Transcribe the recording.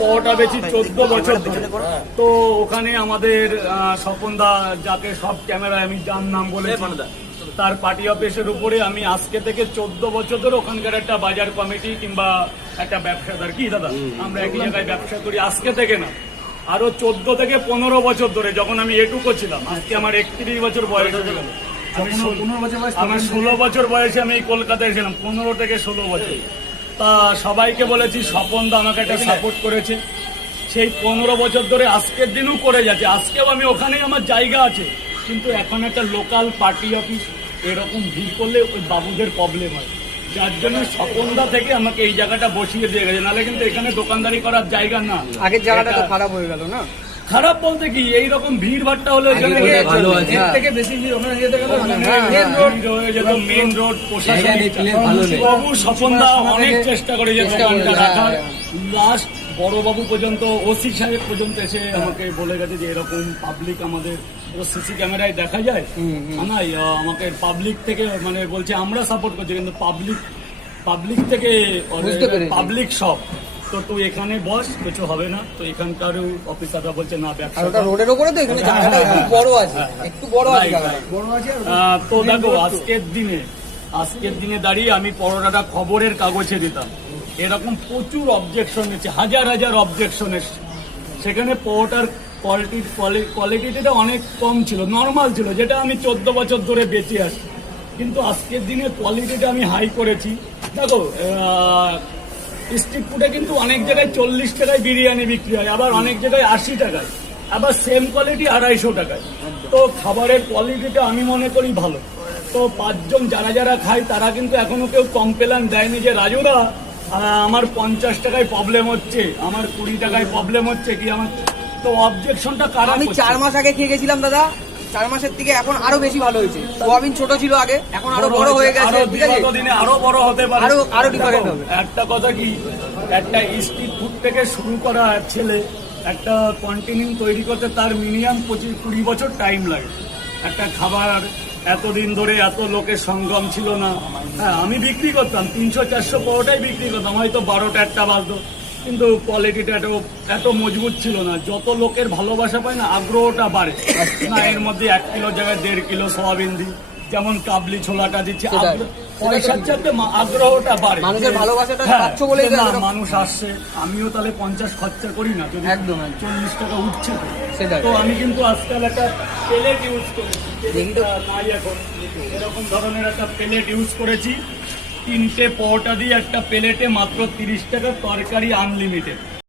পরোটা বেচি 14 বছর ধরে। তো ওখানে আমাদের স্বপনদা, যাকে সব ক্যামেরায় আমি যার নাম বলে, তার পার্টি অফিসের উপরে আমি আজকে থেকে 14 বছর ধরে ওখানকার একটা বাজার কমিটি কিংবা একটা ব্যবসাদার, কি দাদা আমরা একই জায়গায় ব্যবসা করি। আজকে থেকে না, আরো 14 থেকে 15 বছর ধরে, যখন আমি এটুকু ছিলাম। আজকে আমার 31 বছর বয়স হয়ে গেল। আমার 16 বছর বয়সে আমি কলকাতায় ছিলাম, 15 থেকে 16 বছর। তা সবাইকে বলেছি, স্বপনদা আমাকে একটা সাপোর্ট করেছে সেই 15 বছর ধরে, আজকের দিনও করে যাচ্ছে। আজকেও আমি ওখানেই আমার জায়গা আছে, কিন্তু এখন একটা লোকাল পার্টি অফিস এরকম ভিড় করলে ওই বাবুদের প্রবলেম হয়, যার জন্য স্বপনদা থেকে আমাকে এই জায়গাটা বসিয়ে দিয়ে গেছে। নাহলে কিন্তু এখানে দোকানদারি করার জায়গা না। আগের জায়গাটা তো খারাপ হয়ে গেল না? খারাপ বলতে কি, এইরকম ভিড় ভাট্টা হলে থেকে বেশি মেন রোড প্রশাসন বাবু স্বপনদা অনেক চেষ্টা করে যে দোকানটা রাখার। লাস্ট বড়বাবু পর্যন্ত, ওসি সাহেব পর্যন্ত এসে আমাকে বলে গেছে যে এরকম পাবলিক আমাদের সিসি ক্যামেরায় দেখা যায় না, আমাকে পাবলিক থেকে মানে বলছে আমরা সাপোর্ট করছি, কিন্তু পাবলিক থেকে পাবলিক সব তো তুই এখানে বস, কিছু হবে না। তো এখানকার অফিসাররা বলছে না, ব্যবসা রোডের উপরে তো এখানে জায়গাটা একটু বড় আছে, একটু বড় আছে। তো দেখো আজকের দিনে দাঁড়িয়ে আমি পরোটাটা খবরের কাগজে দিতাম, এরকম প্রচুর অবজেকশন এসেছে, হাজার অবজেকশন এসেছে। সেখানে পরোটার কোয়ালিটিটা অনেক কম ছিল, নর্মাল ছিল, যেটা আমি 14 বছর ধরে বেঁচে আসছি। কিন্তু আজকের দিনে কোয়ালিটিটা আমি হাই করেছি। দেখো স্ট্রিট ফুডে কিন্তু অনেক জায়গায় 40 টাকায় বিরিয়ানি বিক্রি হয়, আবার অনেক জায়গায় 80 টাকায়, আবার সেম কোয়ালিটি 250 টাকায়। তো খাবারের কোয়ালিটিটা আমি মনে করি ভালো। তো 5 জন যারা খায় তারা কিন্তু এখনো কেউ কমপ্লেন দেয়নি যে রাজুদা আমার 50 টাকায় প্রবলেম হচ্ছে, আমার 20 টাকায় প্রবলেম হচ্ছে কি আমার। তো অবজেকশনটা কারা? আমি 4 মাস আগে খেয়ে গেছিলাম দাদা, 4 মাসের থেকে এখন আরো বেশি ভালো হয়েছে। সোয়াবিন ছোট ছিল আগে, এখন আরো বড় হয়ে গেছে। ঠিক আছে, দিনে আরো বড় হতে পারে, আরো ডিফারেন্ট হবে। একটা কথা কি, একটা স্ট্রিট ফুড থেকে শুরু করা ছেলে একটা কন্টিনিউ তৈরি করতে তার মিনিমাম 25-20 বছর টাইম লাগে। একটা খাবার এতদিন ধরে এত লোকের সঙ্গম ছিল না। হ্যাঁ, আমি বিক্রি করতাম 300-400 পরোটাই বিক্রি করতাম, হয়তো 12টা 1টা বাজতো, কিন্তু কোয়ালিটিটা এত মজবুত ছিল না। যত লোকের ভালোবাসা পায় না, আগ্রহটা বাড়ে না। এর মধ্যে 1 কিলো জায়গায় 1.5 কিলো সোয়াবিন দিই, যেমন কাবলি ছোলাটা দিচ্ছি, পয়সার চাইতে আগ্রহটা বাড়ে, মানুষের ভালোবাসাটা পাচ্ছ বলে মানুষ আসছে। আমিও তাহলে 50 খরচা করি না, যদি একদম 40 টাকা উঠছে। সেটাই। তো আমি কিন্তু আজকাল একটা প্লেট ইউজ করেছি, নাই এখন এরকম ধরনের একটা প্লেট ইউজ করেছি। 3টে পরোটা দিয়ে একটা প্লেটে মাত্র 30 টাকা, তরকারি আনলিমিটেড।